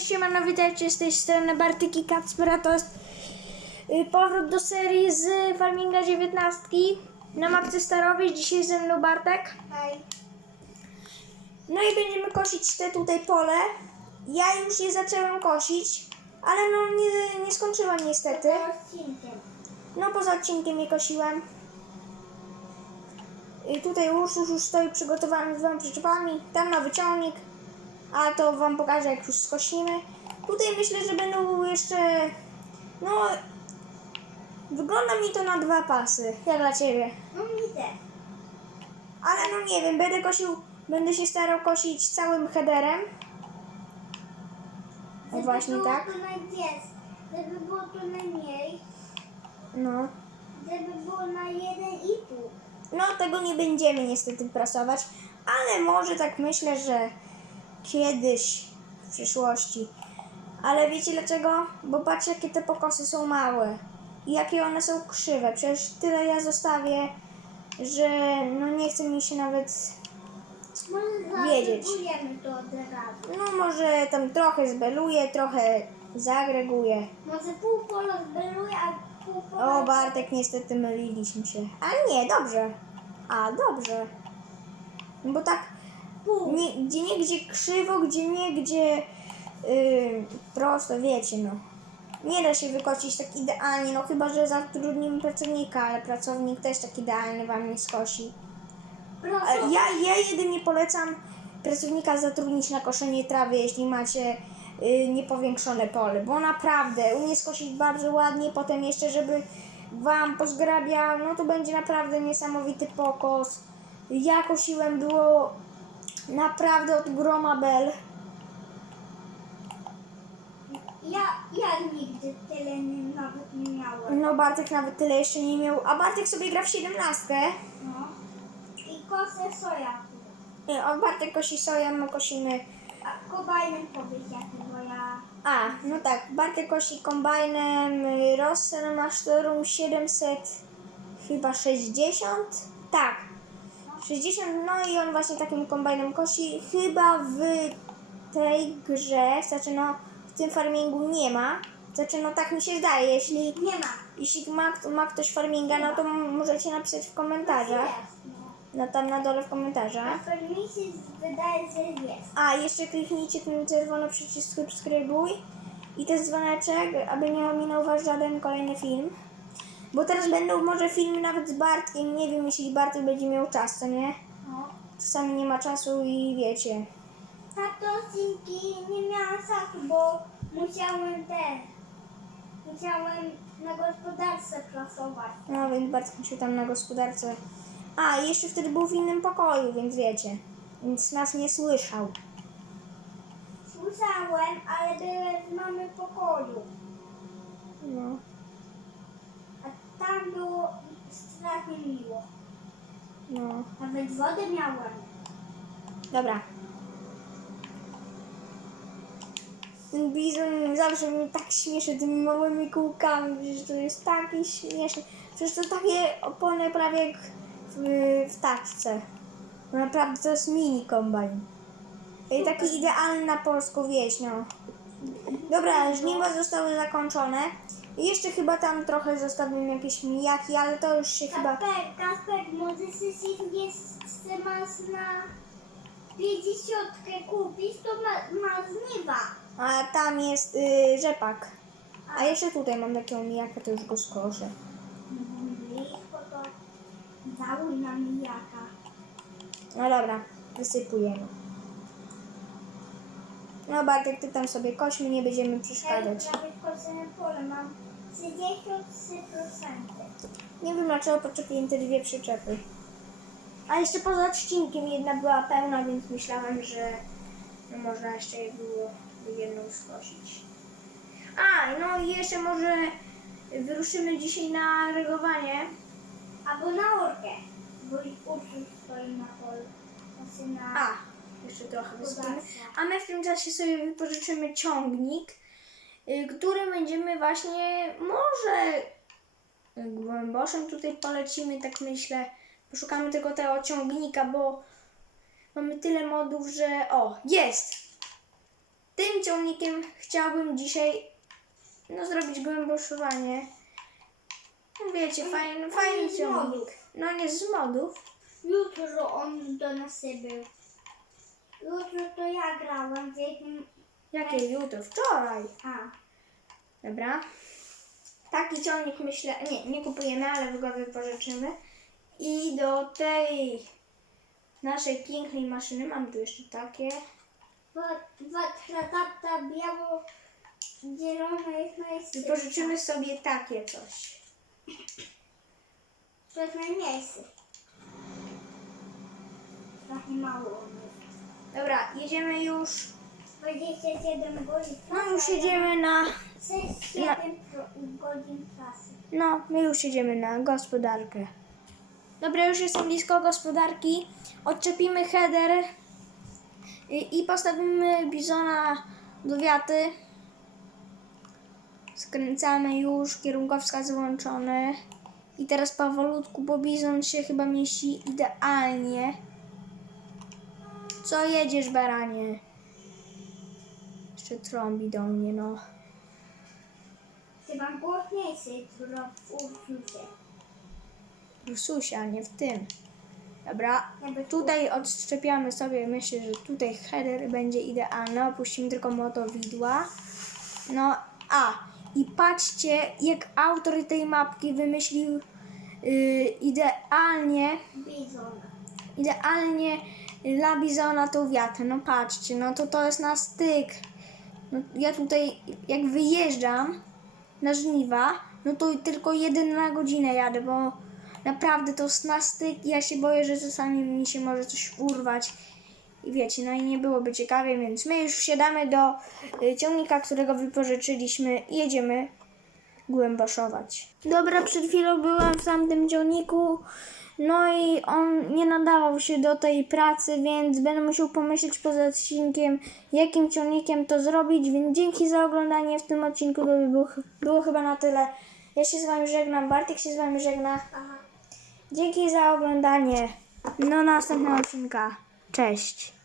Siemano, witajcie z tej strony Bartyki Kacpera, to jest y, powrót do serii z Farminga 19 na mapce Starowie, dzisiaj ze mną Bartek. Hej. No i będziemy kosić te tutaj pole. Ja już je zaczęłam kosić, ale no nie, nie skończyłam niestety. odcinkiem. No poza odcinkiem je kosiłem. I tutaj Ursus już stoi przygotowany z dwoma przyczepami. Tam nowy ciągnik. A to wam pokażę jak już skosimy. Tutaj myślę, że będą jeszcze... No... Wygląda mi to na dwa pasy. Jak dla ciebie. No mi też. Ale no nie wiem, będę kosił... Będę się starał kosić całym headerem. O, właśnie było tak. To najwięcej, żeby było to najmniej, No. żeby było na jeden i pół. No, tego nie będziemy niestety prasować, ale może tak myślę, że kiedyś w przyszłości. Ale wiecie dlaczego? Bo patrzcie, jakie te pokosy są małe i jakie one są krzywe. Przecież tyle ja zostawię, że no nie chce mi się nawet. Może Wiedzieć. zaagregujemy to od razu. No, może tam trochę zbeluję, trochę zagreguję. Może pół pola zbeluje, a pół pola... O, Bartek, niestety myliliśmy się. Ale nie, dobrze. A, dobrze. No Bo tak. Nie, gdzie nie gdzie krzywo, gdzie nie gdzie yy, prosto, wiecie no. Nie da się wykosić tak idealnie, no chyba, że zatrudnimy pracownika, ale pracownik też tak idealnie wam nie skosi. A Ja, ja jedynie polecam pracownika zatrudnić na koszenie trawy, jeśli macie y, niepowiększone pole, bo naprawdę umie skosić bardzo ładnie, potem jeszcze, żeby wam pozgrabiał, no to będzie naprawdę niesamowity pokos. Ja kosiłem, było naprawdę od groma bel. Ja, ja nigdy tyle nie, nawet nie miałem. No Bartek nawet tyle jeszcze nie miał, a Bartek sobie gra w 17. No. I kosę soja. Y, A Bartek kosi soję, my kosimy A kombajnem powiedz jakiego ja... A, no tak, Bartek kosi kombajnem y, Rossen Masztorum 700 chyba 60? Tak, 60, no i on właśnie takim kombajnem kosi. Chyba w tej grze, znaczy no w tym farmingu nie ma. Znaczy no tak mi się zdaje, jeśli, Nie ma. jeśli ma, ma ktoś farminga, no to m- możecie napisać w komentarzach. No. No tam na dole w komentarzach. A mi się wydaje, że jest. A, jeszcze kliknijcie ten czerwony przycisk subskrybuj i ten dzwoneczek, aby nie ominął Was żaden kolejny film. Bo teraz będą może filmy nawet z Bartkiem, nie wiem, jeśli Bartek będzie miał czas, co nie? No. Czasami nie ma czasu i wiecie. Tato, synki, nie miałam czasu, bo musiałem ten... Musiałem na gospodarce pracować. No więc Bartek musiał tam na gospodarce. A, jeszcze wtedy był w innym pokoju, więc wiecie. Więc nas nie słyszał. Słyszałem, ale byłem w mamy pokoju. No. A tam było strasznie miło. No. Nawet wodę miałem. Dobra. Ten bizon zawsze mnie tak śmieszy tymi małymi kółkami, przecież to jest taki śmieszny. Przecież to takie opony prawie jak w, w taczce. Naprawdę to jest mini kombajn. I taki idealny na polską wieś, no. Dobra, żniwa zostały zakończone. I jeszcze chyba tam trochę zostawiłem jakieś mijaki, ale to już się chyba... Kasper, Kasper, może chce masz na 50 kupić, to ma, ma żniwa. A tam jest y, rzepak. A jeszcze tutaj mam takiego mijaka, to już go to dały na mijaka. No dobra, wysypujemy. No Bartek, ty tam sobie kośmy, nie będziemy Ja przeszkadzać. prawie wchodzę pole, mam 33%. Nie wiem dlaczego podczepiłem te dwie przyczepy. A jeszcze poza odcinkiem jedna była pełna, więc myślałem, że no można jeszcze je było jedną skosić. A, no i jeszcze może wyruszymy dzisiaj na regowanie. Albo na orkę, bo Ursus stoi na polu. Znaczy na... A, jeszcze trochę. Gospodarce. A my w tym czasie sobie wypożyczymy ciągnik, y, którym będziemy właśnie może głęboszym tutaj polecimy, tak myślę. Poszukamy tylko tego ciągnika, bo mamy tyle modów, że o, jest! tym ciągnikiem chciałbym dzisiaj no, zrobić głęboszowanie. No wiecie, fajny, on fajny z ciągnik. No nie z modów. Jutro on do nas był. Jutro to ja grałem w jednym... Jakie jutro? Wczoraj. A, Dobra. Taki ciągnik myślę, nie, nie kupujemy, ale go wypożyczymy. I do tej naszej pięknej maszyny mam tu jeszcze takie. Watratata biało zielona jest najsypsza. Wypożyczymy sobie takie coś. To jest najmniejszy. Trochę mało. Dobra, jedziemy już. 27 godzin No już jedziemy na. 6-7 godzin pracy. No, my już jedziemy na gospodarkę. Dobra, już jestem blisko gospodarki. Odczepimy header i, i postawimy bizona do wiaty. Skręcamy już, kierunkowskaz włączony. I teraz powolutku, bo bizon się chyba mieści idealnie. Co jedziesz, baranie? Trąbi do mnie, no. Chyba w Ursusie. Ursusia, nie w tym. Dobra, tutaj odszczepiamy sobie, myślę, że tutaj header będzie idealny. Opuścimy tylko motowidła. No, a i patrzcie, jak autor tej mapki wymyślił yy, idealnie, Bizona. idealnie dla bizona tą wiatę. No patrzcie, no to to jest na styk. No, ja tutaj, jak wyjeżdżam na żniwa, no to tylko jeden na godzinę jadę, bo naprawdę to jest na styk. Ja się boję, że czasami mi się może coś urwać. I wiecie, no i nie byłoby ciekawie, więc my już wsiadamy do y, ciągnika, którego wypożyczyliśmy i jedziemy głęboszować. Dobra, przed chwilą byłem w tamtym ciągniku, no i on nie nadawał się do tej pracy, więc będę musiał pomyśleć poza odcinkiem, jakim ciągnikiem to zrobić, więc dzięki za oglądanie w tym odcinku, to by było, było chyba na tyle. Ja się z Wami żegnam, Bartek się z Wami żegna. Dzięki za oglądanie. Do następnego odcinka. Cześć.